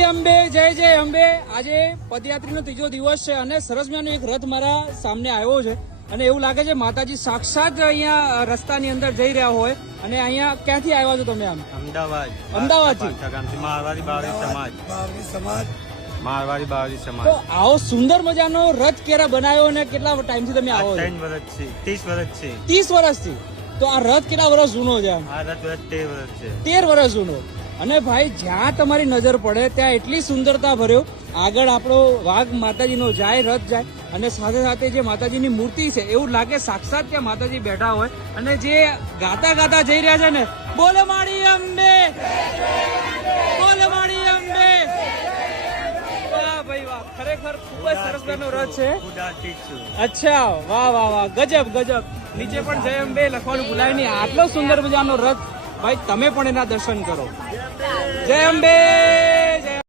અંબે જય જય અંબે. આજે પદયાત્રીનો ત્રીજો દિવસ છે અને સરસ મજાનો એક રથ મારા સામે આવ્યો છે અને એવું લાગે છે માતાજી સાક્ષાત અહીંયા રસ્તાની અંદર જઈ રહ્યા હોય. અને અહીંયા ક્યાંથી આવ્યા છો તમે? આમ અમદાવાદથી. મારવાડી બાવરી સમાજ. તો આવો સુંદર મજાનો રથ ક્યારે બનાવ્યો અને કેટલા ટાઈમથી તમે આવો છો? 3 વર્ષ છે, 30 વર્ષ છે. 30 વર્ષથી. તો આ રથ કેટલા વર્ષ જૂનો છે? આ રથ 13 વર્ષ છે. 13 વર્ષ જૂનો. અને ભાઈ જ્યાં તમારી નજર પડે ત્યાં એટલી સુંદરતા ભર્યો. આગળ આપણો વાઘ માતાજીનો જાય, રથ જાય અને સાથે સાથે જે માતાજીની મૂર્તિ છે એવું લાગે સાક્ષાત ત્યાં માતાજી બેઠા હોય. અને જે ગાતા ગાતા જઈ રહ્યા છે ને, બોલે માડી અંબે, બોલે માડી અંબે. વાહ ભાઈ વાહ, ખરેખર ખૂબ જ સરસ મજાનો રથ છે. અચ્છા, વાહ વાહ વાહ, ગજબ ગજબ. નીચે પણ જય અંબે લખવાનું ભૂલાય નહીં. આટલો સુંદર મજાનો રથ ભાઈ, તમે પણ એના દર્શન કરો. જય અંબે.